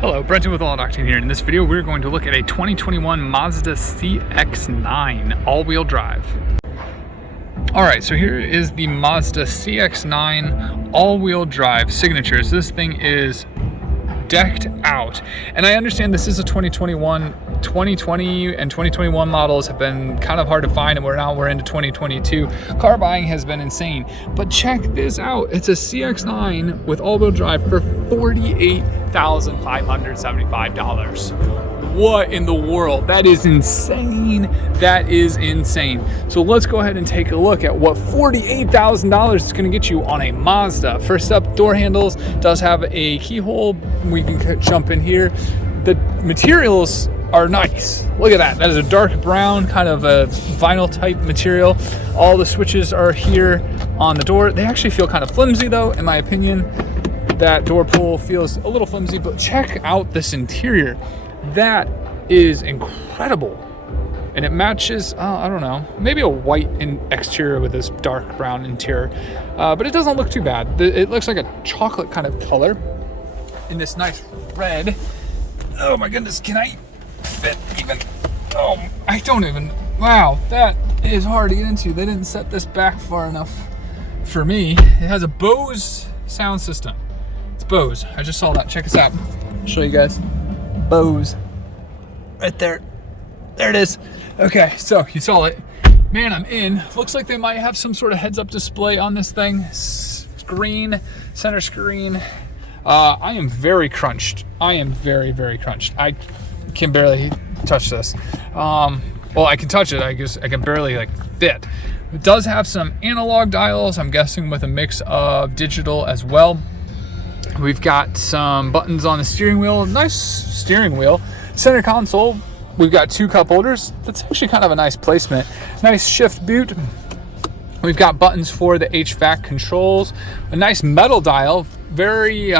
Hello, Brenton with All Octane here. In this video, we're going to look at a 2021 Mazda CX9 all-wheel drive. Alright, so here is the Mazda CX9 all-wheel drive Signature. So this thing is decked out. And I understand this is a 2020 and 2021 models have been kind of hard to find, and we're into 2022. Car buying has been insane. But check this out. It's a CX9 with all-wheel drive for $48,575. What in the world? That is insane. That is insane. So let's go ahead and take a look at what $48,000 is going to get you on a Mazda. First up, door handles. Does have a keyhole. We can jump in here. The materials are nice. Look at that. That is a dark brown, kind of a vinyl type material. All the switches are here on the door. They actually feel kind of flimsy though, in my opinion. That door pull feels a little flimsy, but check out this interior. That is incredible. And it matches, I don't know, maybe a white exterior with this dark brown interior. But it doesn't look too bad. It looks like a chocolate kind of color in this nice red. Oh my goodness, can I fit even? Oh, I don't even. Wow, that is hard to get into. They didn't set this back far enough for me. It has a Bose sound system. It's Bose. I just saw that. Check this out. I'll show you guys. Bose. Right there. There it is. Okay, so you saw it. Man, I'm in. Looks like they might have some sort of heads-up display on this thing. Screen, center screen. I am very crunched. I am very, very crunched. I can barely touch this. Well, I can touch it. I guess I can barely fit. It does have some analog dials. I'm guessing with a mix of digital as well. We've got some buttons on the steering wheel. Nice steering wheel. Center console. We've got two cup holders. That's actually kind of a nice placement. Nice shift boot. We've got buttons for the HVAC controls. A nice metal dial. Very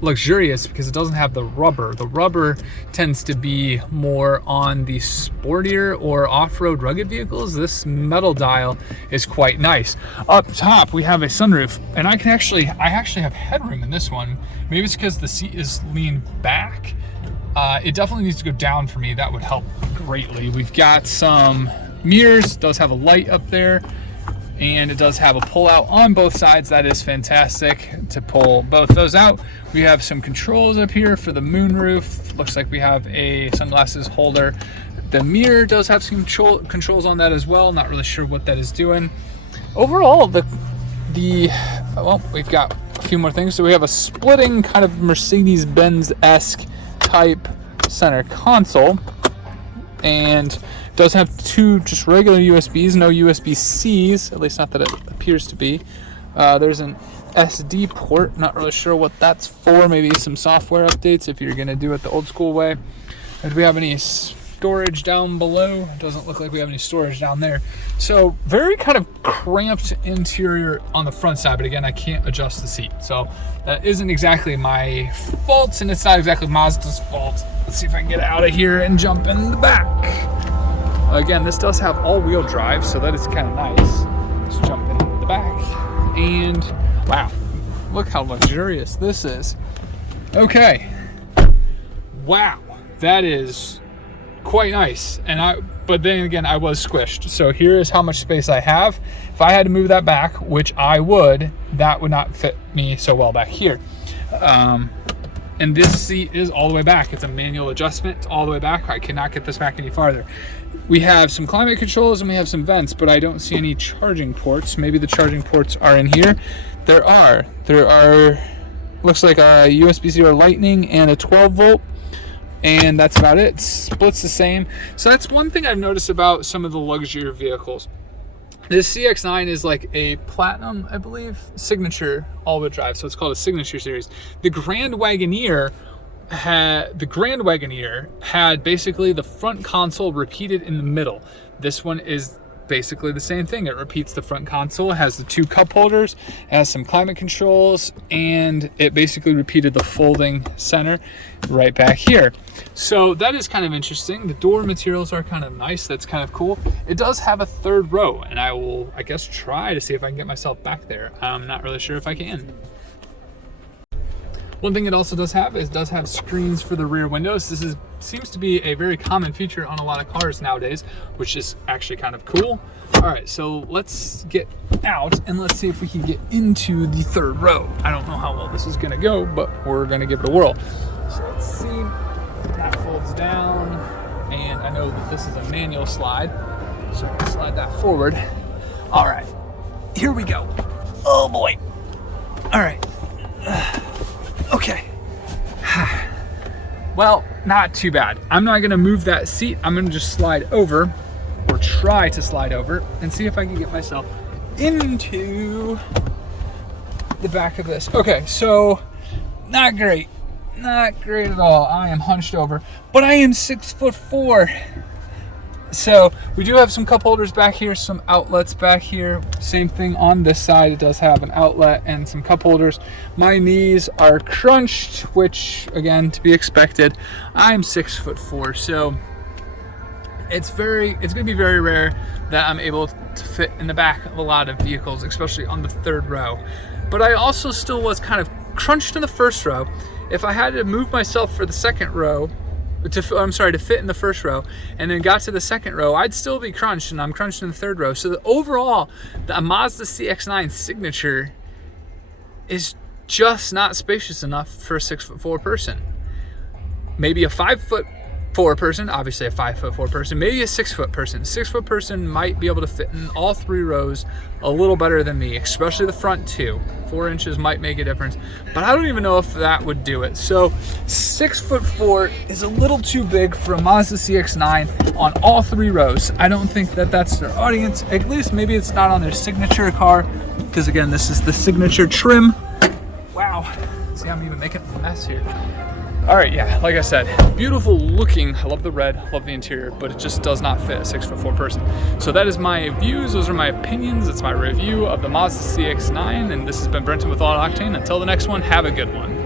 luxurious because it doesn't have the rubber. The rubber tends to be more on the sportier or off-road rugged vehicles. This metal dial is quite nice. Up top we have a sunroof, and I actually have headroom in this one. Maybe it's because the seat is leaned back. It definitely needs to go down for me. That would help greatly. We've got some mirrors. It does have a light up there. And it does have a pull out on both sides. That is fantastic to pull both those out. We have some controls up here for the moonroof. Looks like we have a sunglasses holder. The mirror does have some controls on that as well. Not really sure what that is doing. Overall, well, we've got a few more things. So we have a splitting kind of Mercedes-Benz-esque type center console. And does have two just regular USBs, no USB-Cs, at least not that it appears to be. There's an SD port, not really sure what that's for. Maybe some software updates if you're gonna do it the old school way. Do we have any storage down below? Doesn't look like we have any storage down there. So very kind of cramped interior on the front side, but again, I can't adjust the seat. So that isn't exactly my fault, and it's not exactly Mazda's fault. Let's see if I can get out of here and jump in the back. Again, this does have all-wheel drive, so that is kind of nice. Let's jump in the back, and wow, look how luxurious this is. Okay, wow, that is quite nice. But then again, I was squished. So here is how much space I have. If I had to move that back, which I would, that would not fit me so well back here. And this seat is all the way back. It's a manual adjustment. It's all the way back. I cannot get this back any farther. We have some climate controls and we have some vents, but I don't see any charging ports. Maybe the charging ports are in here. There are, looks like a USB-C or Lightning and a 12 volt. And that's about it. It splits the same. So that's one thing I've noticed about some of the luxury vehicles. This CX9 is like a platinum, I believe, signature all-wheel drive. So it's called a signature series. The Grand Wagoneer had basically the front console repeated in the middle. This one is basically the same thing. It repeats the front console. It has the 2 cup holders, it has some climate controls, and it basically repeated the folding center right back here. So that is kind of interesting. The door materials are kind of nice. That's kind of cool. It does have a 3rd row, and I will, I guess, try to see if I can get myself back there. I'm not really sure if I can. One thing it also does have is screens for the rear windows. This seems to be a very common feature on a lot of cars nowadays, which is actually kind of cool. All right, so let's get out and let's see if we can get into the 3rd row. I don't know how well this is gonna go, but we're gonna give it a whirl. So let's see, that folds down, and I know that this is a manual slide, so I can slide that forward. All right, here we go. Oh boy. All right. Okay. Well, not too bad. I'm not gonna move that seat. I'm gonna just slide over, or try to slide over, and see if I can get myself into the back of this. Okay, so not great. Not great at all. I am hunched over, but I am 6'4". So we do have some cup holders back here, some outlets back here. Same thing on this side. It does have an outlet and some cup holders. My knees are crunched, which again, to be expected. I'm 6'4", so it's gonna be very rare that I'm able to fit in the back of a lot of vehicles, especially on the 3rd row. But I also still was kind of crunched in the 1st row. If I had to move myself for the 2nd row, to fit in the 1st row, and then got to the 2nd row, I'd still be crunched, and I'm crunched in the 3rd row. So overall, the Mazda CX9 Signature is just not spacious enough for a 6'4" person. Maybe a 5'4" person, obviously a 5'4" person, maybe a 6' person. 6' person might be able to fit in all 3 rows a little better than me, especially the front 2. 4 inches might make a difference, but I don't even know if that would do it. So 6'4" is a little too big for a Mazda CX-9 on all 3 rows. I don't think that that's their audience. At least maybe it's not on their signature car, because again, this is the signature trim. Wow, see, I'm even making a mess here. All right, yeah, like I said, beautiful looking. I love the red, love the interior, but it just does not fit a 6'4" person. So that is my views, those are my opinions. It's my review of the Mazda CX-9, and this has been Brenton with Auto Octane. Until the next one, have a good one.